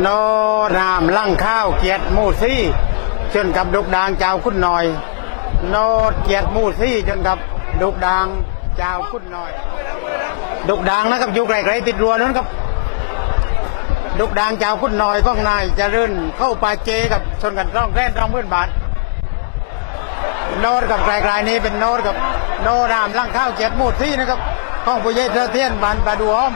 โนรามลั่งข้าวเกียรติมูซี่จนกับดุกดางเจ้าคุณหน่อย โนดเกียรติมูซี่จนกับดุกดางเจ้าคุณหน่อย ดุกดางนะครับอยู่ไกลๆติดรัวนั้นครับ ดุกดางเจ้าคุณหน่อยก้องนายจะรื่นเข้าปาเจกับชนกันร่องแร่นร่องพื้นบาทโนดกับไกลๆนี้เป็นโนดกับโนรามลั่งข้าวเกียรติมูซี่นะครับห้องผู้ใหญ่เทอเทียนบานประดูอ้อม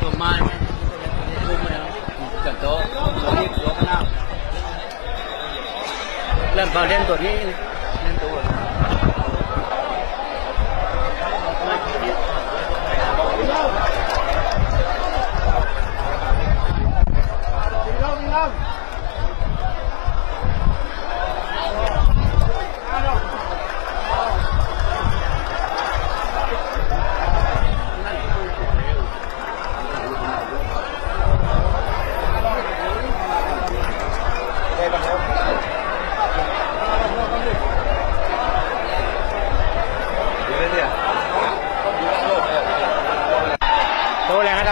ตัวไม้คุมมาแล้วกับโต๊ะตัวนี้ตัวข้างหน้า เริ่มาเล่นตัวนี้เล่นตัว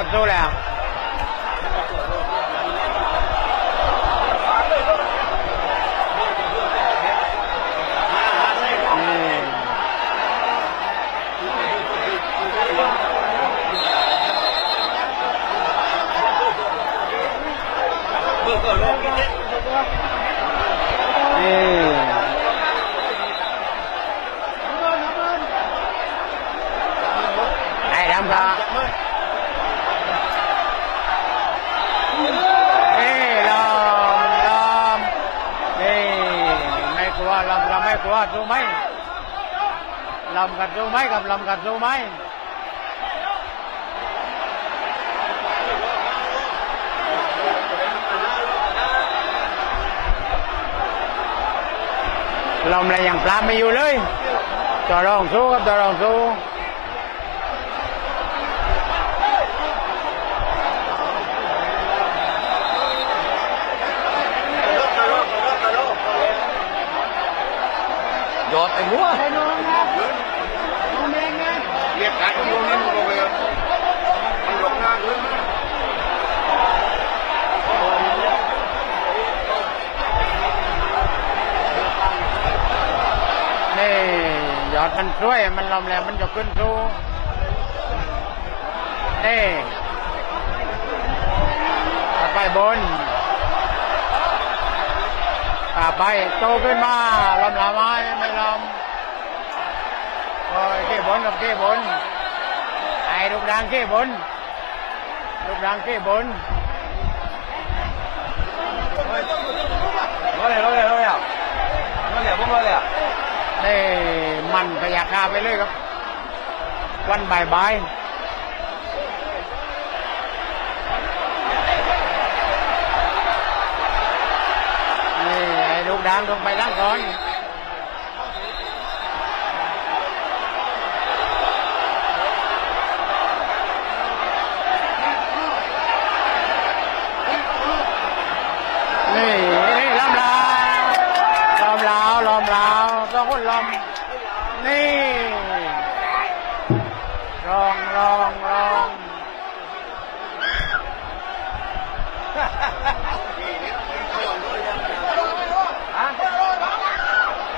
โตแล้วนะครับโตแล้วนี่นี่ไอ้ดำครับ นี่ลำลำนี่ไม่กลัวลำลำกัดจูไหมลำกัดสู้ไหมกับลำกัดสู้ไหมลำอะไรอย่างปลาไม่อยู่เลยต่อรองสู้ครับต่อรองสู้ ยอดไอ้หัว เรียกการที่โรงเรียนมันก็เลยมันหลงหน้าด้วยนี่ยอดมันช่วยมันลมแล้วมันจะขึ้นสู้นี่ไปบนป่าไปโตขึ้นมาลมละไม้ ยเก้บนกับเก้บนไอ้ลูกดังเก้บนลูกดังเก้บนร้อยเลยร้อยเลยร้อยอะร้อยเลยพวกร้อยเลยอะนี่มันพยาคาไปเลยครับ วันบ่ายบายนี่ไอ้ลูกดังลงไปล่างก่อนนี่ลำลาวลำลาวลำลาวต้องคนลำ นี่ลองลองลอง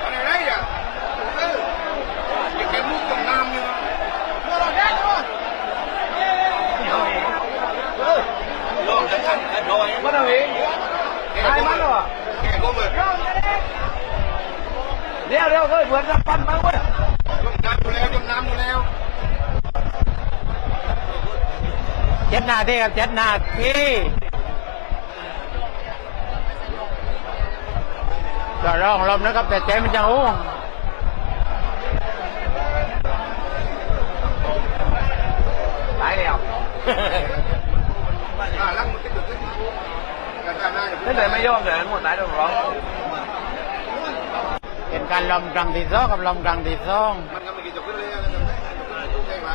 อะไรไรอะเอออย่าแกมุกกับน้ำนี่นะลองจะทันกันหน่อยมันเอาเองแกก็มันแกก็มันเดี๋ยวเดี๋ยวเฮ้ยเหมือนจะปั้นมาเว้ย เจ็ดนาทีครับเจ็ดนาทีจะร้องลมนะครับ แต่ใจมันจะหูตายแล้วอ่าลังมันก็จะขึ้นกันได้นั่นเลยไม่ยอมเลยหมดตายแล้วร้องเการลมกลางที่สองกับลมกลางที่สองมันก็ไม่กี่จบขึ้นเลยนะใช่ไหม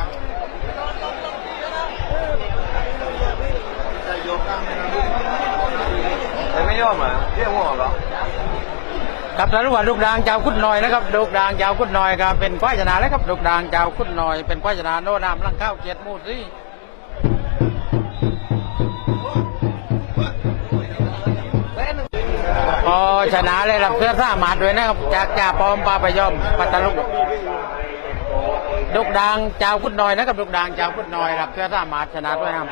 ใจโยกกล้ามไม่ไม่ยอมอะเรียกหัวเหรอ ครับสรุว่าลูกดางเจ้าคุดน้อยนะครับลูกดางเจ้าคุดน้อยครับเป็นควายชนะแล้วครับลูกดางเจ้าคุดน้อย เป็นควายชนะโน่นามลังข้าวเกียรติมูซี่พอชนะเลยรับเสื้อผ้าหมาดด้วยนะครับจากจ่าปอมปลาไปยอมปัตตลุกลูกดางเจ้าคุดน้อยนะครับลูกดางเจ้าคุดน้อยรับเสื้อผ้าหมาดชนะด้วยนะครับ